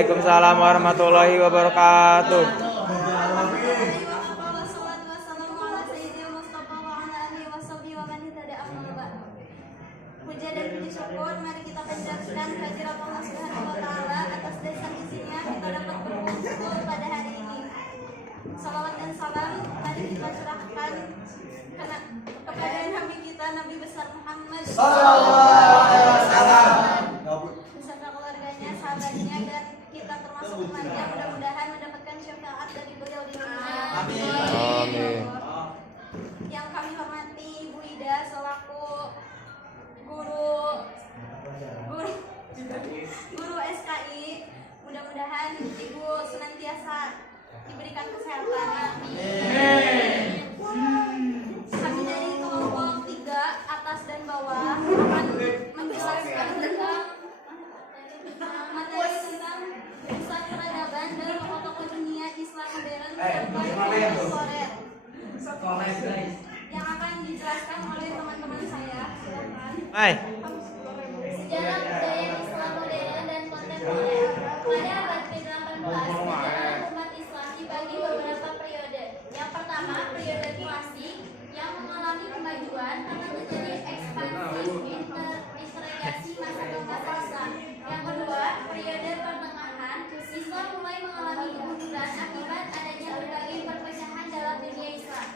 Waalaikumsalam warahmatullahi wabarakatuh. Puja dan puji syukur mari kita panjatkan kehadirat Allah Subhanahu wa taala atas dasar izinnya kita dapat berkumpul pada hari ini. Salawat dan salam mari kita curahkan kepada Nabi kita, Nabi besar Muhammad sallallahu alaihi wasallam beserta keluarganya, sahabatnya, dan kita termasuk umatnya. Mudah-mudahan mendapatkan syafaat dari beliau di dunia. Amin. Yang kami hormati Ibu Ida selaku guru SKI, mudah-mudahan Ibu senantiasa diberikan kesehatan. Amin. Kami dari kelompok 3 atas dan bawah akan menjelaskan tentang materi tentang pusat peradaban dan tokoh-tokoh dunia Islam modern serta kontemporer yang akan dijelaskan oleh teman-teman saya. Silakan. Hai. Sejarah budaya Islam modern dan kontemporer. Pada abad ke-18, sejarah umat Islam dibagi beberapa periode. Yang pertama, periode klasik yang mengalami kemajuan karena terjadi ekspansi integrasi masa ke masa Islam. Yang kedua, periode pertengahan, Islam mulai mengalami kemunduran akibat adanya berbagai perpecahan dalam dunia Islam.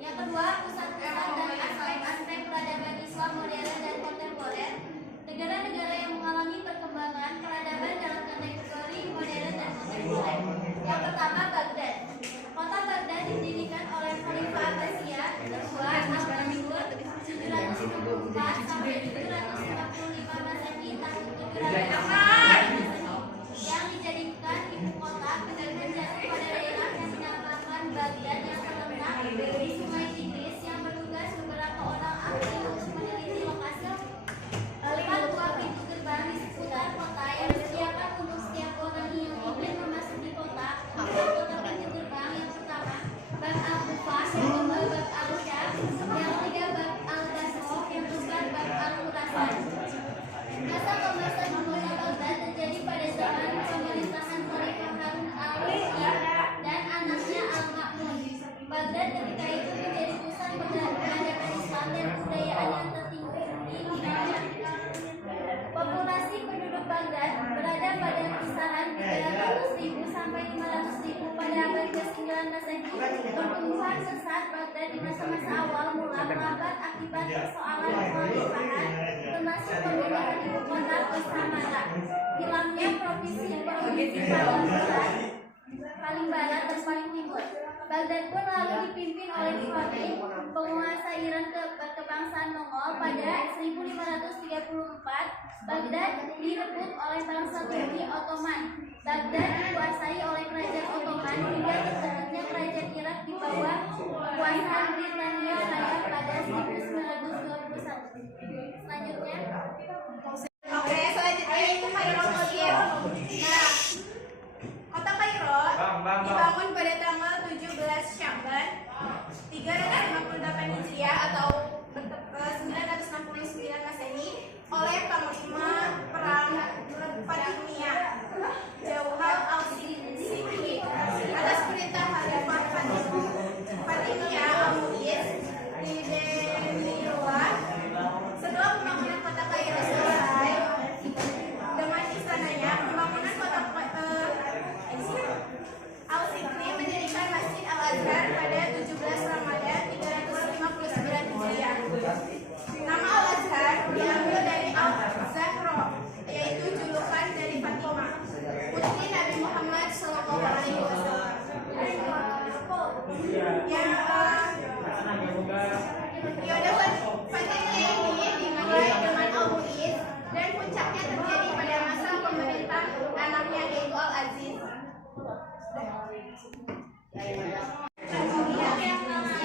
Yang kedua, pusat-pusat dan aspek-aspek peradaban Islam modern dan kontemporer. Negara-negara yang mengalami perkembangan peradaban dalam kategori modern dan kontemporer. Yang pertama, Baghdad. Kota Baghdad didirikan oleh Khalifah Abbasiyah kedua Al-Mansur 794 sampai 755 Masehi tahun 700 yang dijadikan ibu kota dengan menjadi pada daerah yang dinamakan Baghdad yang terletak di Sungai Tigris yang bertugas beberapa orang ahli untuk meneliti lokasi lewat 2 pintu gerbang di seputar kota yang disediakan untuk setiap orang yang ingin memasuki kota. Pintu gerbang yang pertama Bab Al-Kufah, yang kedua Bab Al-Syam, yang ketiga Bab Al-Basrah, yang keempat Bab Al-Khurasan. Masa pembahasan di kota Baghdad terjadi pada zaman pemerintahan Khalifah Harun al-Rashid dan anaknya Al-Ma'mun. Baghdad ketika itu menjadi pusat peradaban Islam dan kebudayaan yang tertinggi di dunia. Populasi penduduk Baghdad berada pada kisaran 300.000 sampai 500.000 pada abad ke-9 Masehi. Pertumbuhan pesat Baghdad di masa-masa awal mula melambat akibat persoalan pemerintahan, termasuk pemindahan ibu kota ke Samarra, hilangnya provinsi paling barat dan paling timur. Baghdad pun lalu dipimpin oleh Fatih, penguasa Iran kebangsaan Mongol pada 1534. Baghdad direbut oleh bangsa Turki Ottoman. Baghdad dikuasai oleh kerajaan Ottoman hingga terbentuknya kerajaan Irak di bawah kekuasaan Britania Raya pada 1921. Selanjutnya, selanjutnya itu Kairo Kodir. Nah, kota Kairo dibangun pada tanggal 17 Sya'ban 358 Hijriah atau 969 Masehi oleh Panglima Perang Fatimiyah Jauhar al-Sikhi atas perintah Khalifah Fatimiyah al-Mu'izz di Demirullah. Setelah pembangunan kota Kairo selesai dengan istananya, pembangunan kota al-Sikhi mendirikan Masjid Al-Azhar pada 17 Ramadan 359 Hijriah. Nama Al-Azhar diambil dari Al-Zahra, yaitu julukan dari Fatimah, putri Nabi Muhammad SAW. Periode Fatimiyah ini dimulai dengan Al-Mu'izz dan puncaknya terjadi pada masa pemerintah anaknya yaitu Al-Aziz.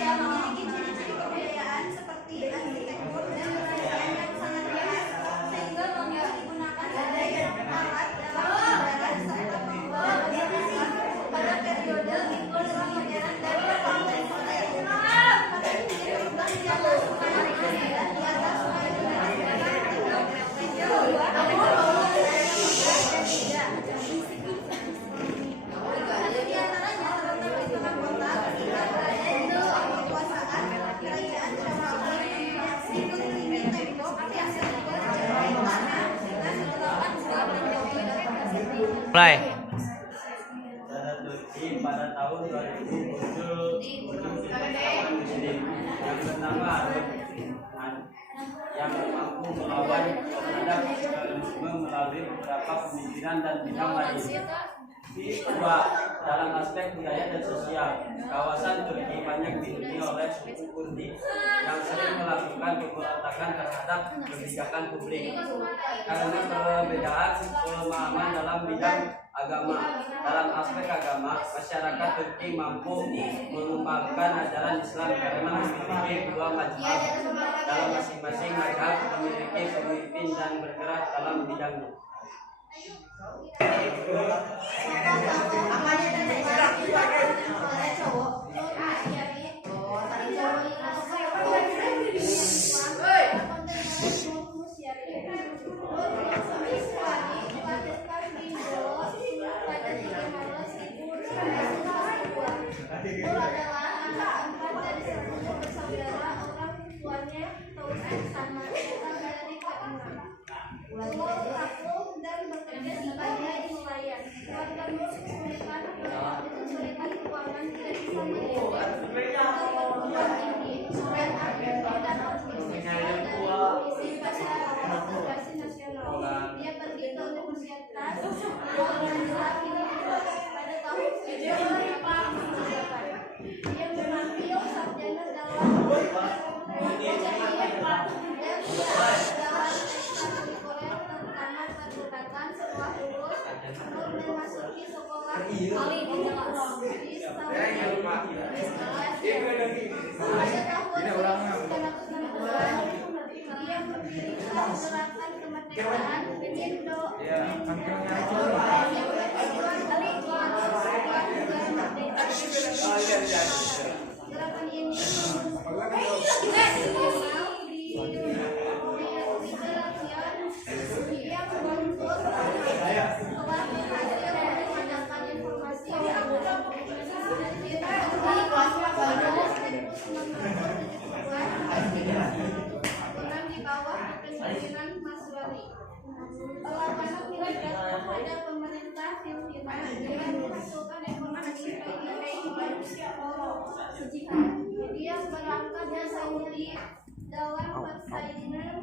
Yang memiliki ciri-ciri kebudayaan seperti arsitektur dan kerajaan yang sangat khas, sehingga bangga digunakan sebagai alat dalam penyebaran serta pengelolaan Islam pada periode Islam modern dan kontemporer. Kota ini berkembang di atas sungai dan di atas sungai dengan tinggal Mulai. Negara Turki pada tahun 2007 wisatawan muslim yang pertama yang mampu melawan terhadap radikalisme melalui beberapa pemikiran dan bidang lain. Kedua, dalam aspek budaya dan sosial, kawasan Turki banyak dihuni oleh suku Kurdi yang sering melakukan pemberontakan terhadap kebijakan publik. Karena perbedaan pemahaman dalam bidang agama, dalam aspek agama, masyarakat Turki mampu mengembangkan ajaran Islam karena memiliki dua mazhab. Dalam masing-masing mazhab memiliki pemimpin dan bergerak dalam bidangnya. Dia pergi ke universitas pada tahun 1988. Dia mengambil sarjana dalam perbuatan setelah lulus Nur memasuki sekolah di pada tahun 1962 dia mendirikan gerakan kemerdekaan Indo. Gerakan ini di bawah kepemimpinan Maswari. Perlawanan militer terhadap pemerintah Filipina dengan menghasilkan ekonomi sejihan. Dia berangkat dari Saudi dalam persaingan.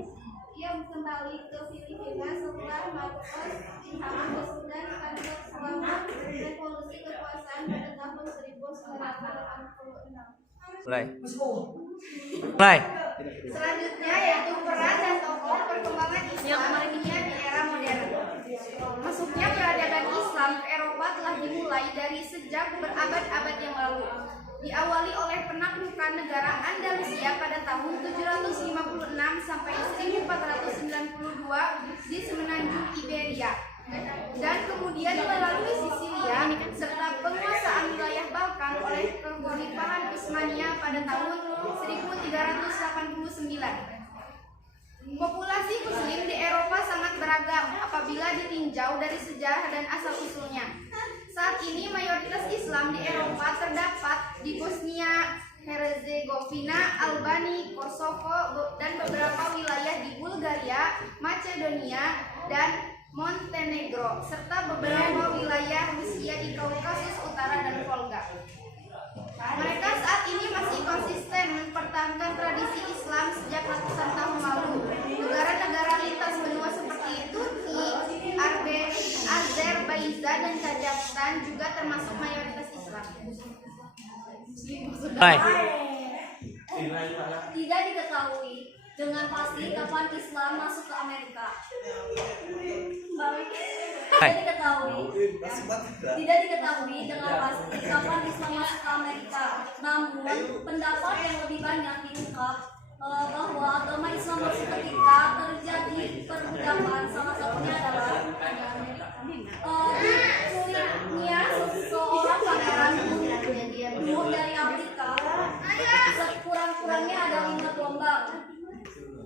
Ia kembali ke Filipina setelah Marcos ditahan ke Sudan selama revolusi kekuasaan pada tahun 1986. Mulai. Mulai. Selanjutnya yaitu peran dan tokoh perkembangan Islam dunia di era modern. Masuknya peradaban Islam ke Eropa telah dimulai dari sejak berabad-abad yang lalu. Diawali oleh penaklukan negara Andalusia pada tahun 756 sampai 1492 di semenanjung Iberia, dan kemudian melalui Sisilia serta penguasaan wilayah Balkan oleh kekhalifahan Utsmaniyah pada tahun 1389. Populasi Muslim di Eropa sangat beragam apabila ditinjau dari sejarah dan asal-usulnya. Saat ini mayoritas Islam di Eropa terdapat di Bosnia, Herzegovina, Albania, Kosovo, dan beberapa wilayah di Bulgaria, Macedonia, dan Montenegro, serta beberapa wilayah Rusia di Kaukasus Utara dan Volga. Mereka saat ini masih konsisten mempertahankan tradisi Islam sejak ratusan tahun lalu. Negara-negara lintas benua seperti Turki, Azerbaijan, dan Kazakhstan juga termasuk mayoritas Islam. Mulai. Tidak diketahui dengan pasti kapan Islam masuk ke Amerika. Tidak diketahui dengan pasti kapan Islam masuk ke Amerika. Namun pendapat yang lebih banyak diungkap bahwa agama Islam masuk ketika terjadi perbudakan. Salah satunya adalah diculiknya seorang pangeran Nuh dari Afrika. Sekurang-kurangnya ada 5 gelombang.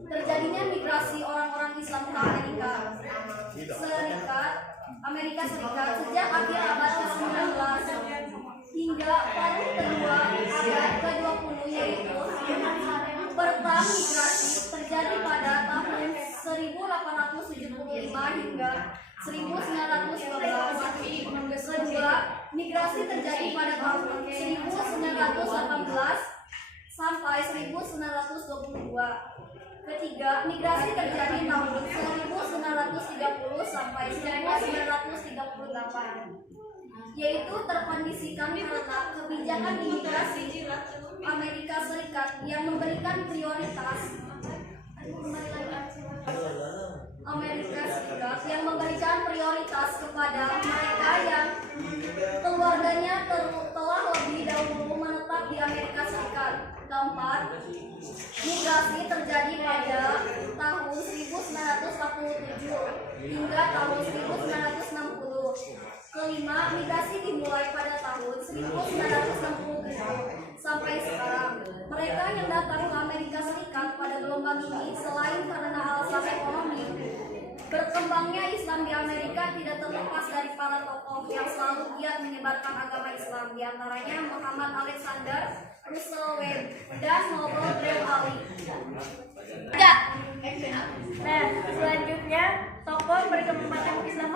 Terjadinya migrasi orang-orang Islam ke Amerika Serikat sejak akhir abad ke-19 hingga paruh kedua abad ke-20, yaitu perang migrasi terjadi pada tahun 1875 hingga 1912. Kedua, migrasi terjadi pada tahun 1918 sampai 1922. Ketiga, migrasi terjadi tahun 1930 sampai 1938, yaitu terkondisikan karena kebijakan imigrasi Amerika Serikat yang memberikan prioritas kepada mereka yang keluarganya telah lebih dahulu menetap di Amerika Serikat. Keempat, migrasi terjadi pada tahun 1947 hingga tahun 1960. Kelima, migrasi dimulai pada tahun 1967 sampai sekarang. Mereka yang datang ke Amerika Serikat pada gelombang ini selain karena alasan ekonomi, berkembangnya Islam di Amerika tidak terlepas dari para tokoh yang selalu giat menyebarkan agama Islam, di antaranya Muhammad Alexander, Russell Wade, dan Noble Drew Ali. Nah, selanjutnya tokoh perkembangan Islam.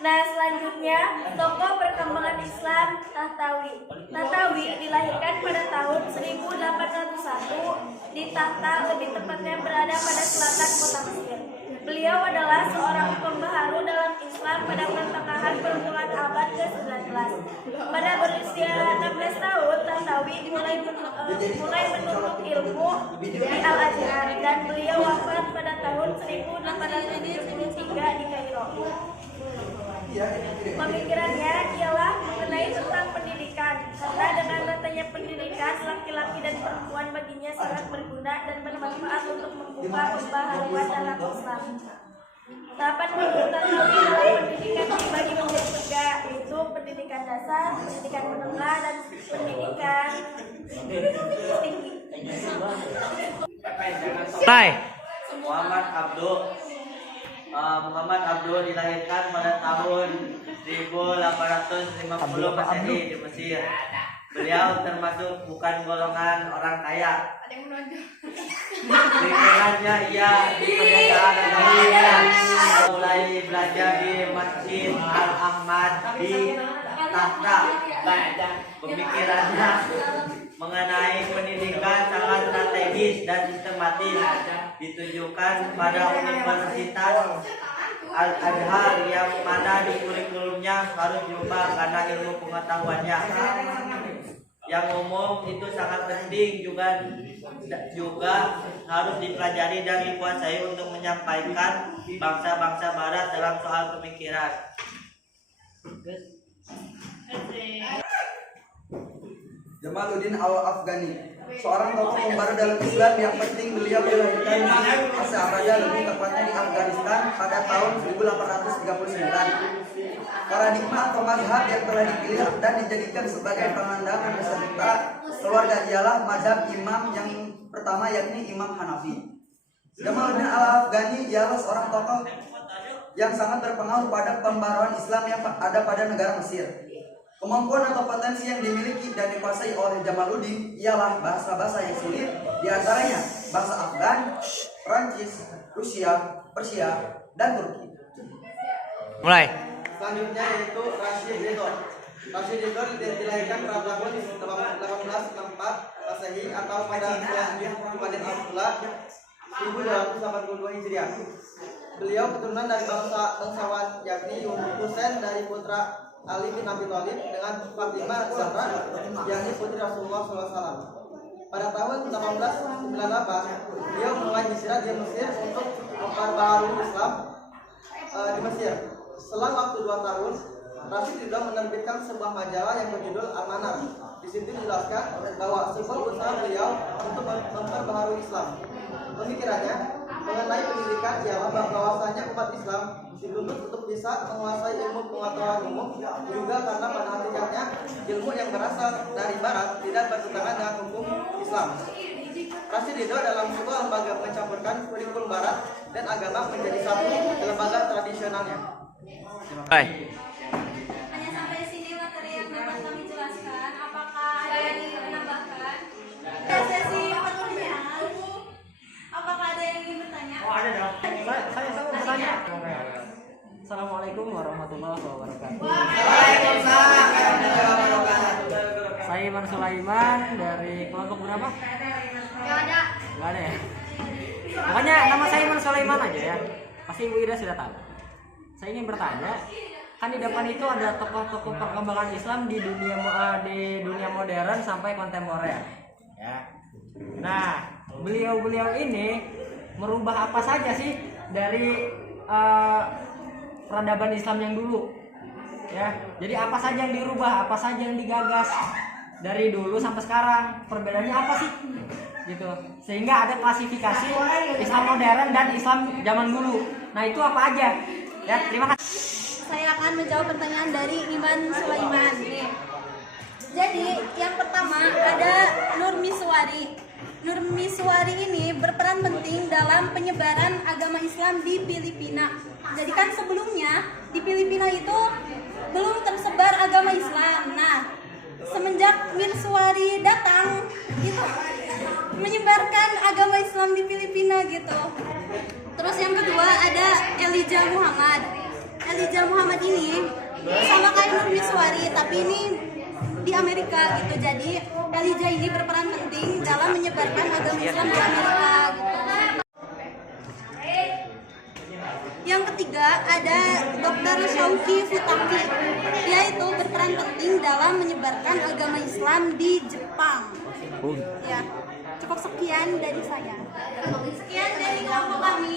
Nah, selanjutnya tokoh perkembangan Islam Tahtawi. Tahtawi dilahirkan pada tahun 1801 di Tahta, lebih tepatnya berada pada selatan kota Mesir. Beliau adalah seorang pembaharu dalam Islam pada pertengahan permulaan abad ke-19. Pada berusia 16 tahun, Tahtawi mulai menuntut ilmu di Al-Azhar dan beliau wafat pada tahun 1873 di Kairo. Pemikirannya ialah mengenai tentang pendidikan, karena dengan datanya pendidikan, laki-laki dan perempuan baginya sangat berguna dan bermanfaat untuk membuka pembaharuan dalam Islam. Tahapan pendidikan dalam pendidikan dibagi menjadi 3, yaitu pendidikan dasar, pendidikan menengah, dan pendidikan tinggi. Muhammad Abdul dilahirkan pada tahun 1850 Masehi di Mesir. Beliau termasuk bukan golongan orang kaya. Lingkungannya ia di pedesaan Nabawiyah. Mulai belajar di Masjid Al-Ahmad di Tahta. Pemikirannya mengenai pendidikan sangat strategis dan sistematis, ditujukan pada Universitas Al-Azhar yang mana di kurikulumnya harus diubah karena ilmu pengetahuannya yang umum itu sangat penting, juga harus dipelajari dan dikuasai untuk menyampaikan bangsa-bangsa barat dalam soal pemikiran. Jamaluddin Al-Afghani, seorang tokoh pembaru dalam Islam yang penting. Beliau dilahirkan di Azerbaijan, lebih tepatnya di Afghanistan pada tahun 1839. Paradigma atau mazhab yang telah dipilih dan dijadikan sebagai pandangan beserta keluarga ialah mazhab imam yang pertama, yakni Imam Hanafi. Jamaluddin Al-Afghani ialah seorang tokoh yang sangat berpengaruh pada pembaruan Islam yang ada pada negara Mesir. Kemampuan atau potensi yang dimiliki dan dikuasai oleh Jamaluddin ialah bahasa-bahasa yang sulit, diantaranya bahasa Afgan, Prancis, Rusia, Persia, dan Turki. Mulai. Selanjutnya yaitu Rashid Ridho. Rashid Ridho dilahirkan pada tahun 1864 Masehi atau pada bulan Jumadil Al-Ula 1282 Hijriah. Beliau keturunan dari bangsawan, yakni Husain dari putra Ali bin Abi Thalib dengan Fatimah Zahra, yakni putri Rasulullah SAW. Pada tahun 1898, beliau mulai hijrah di Mesir untuk memperbaharui Islam di Mesir. Selang waktu 2 tahun, Rashid Ridho menerbitkan sebuah majalah yang berjudul Al-Manar. Di situ dijelaskan bahwa sebuah usaha beliau untuk memperbaharui Islam. Pemikirannya mengenai pendidikan ialah bahwasanya umat Islam dituntut untuk bisa menguasai ilmu pengetahuan umum, juga karena pada hakikatnya ilmu yang berasal dari Barat tidak bertentangan dengan hukum Islam. Rashid Ridho dalam sebuah lembaga mencampurkan kurikulum Barat dan agama menjadi satu lembaga tradisionalnya. Baik. Hanya sampai sini materi yang dapat kami jelaskan. Apakah ada yang ingin menambahkan? Sesi pertanyaan. Apakah ada yang ingin bertanya? Oh, ada dong. Saya bertanya. Pokoknya nama saya Iman Sulaiman aja ya. Pasti Ibu Ida sudah tahu. Saya ingin bertanya, kan di depan itu ada tokoh-tokoh perkembangan Islam di dunia modern sampai kontemporer. Ya. Nah, beliau-beliau ini merubah apa saja sih dari peradaban Islam yang dulu? Ya, jadi apa saja yang dirubah, apa saja yang digagas dari dulu sampai sekarang, perbedaannya apa sih? Gitu. Sehingga ada klasifikasi Islam modern dan Islam zaman dulu. Nah, itu apa aja? Ya, terima kasih. Saya akan menjawab pertanyaan dari Iman Sulaiman. Nih. Jadi, yang pertama ada Nur Miswari. Nur Miswari ini berperan penting dalam penyebaran agama Islam di Filipina. Jadi kan sebelumnya di Filipina itu belum tersebar agama Islam. Nah, semenjak Miswari datang itu menyebarkan agama Islam di Filipina gitu. Terus yang kedua ada Elijah Muhammad. Elijah Muhammad ini sama kayak Nur Miswari, tapi ini di Amerika gitu. Jadi Elijah ini berperan penting dalam menyebarkan agama Islam di Amerika gitu. Yang ketiga ada Dr. Shauki Futaki. Dia itu berperan penting dalam menyebarkan agama Islam di Jepang. Ya, cukup sekian dari saya. Sekian dari kelompok kami.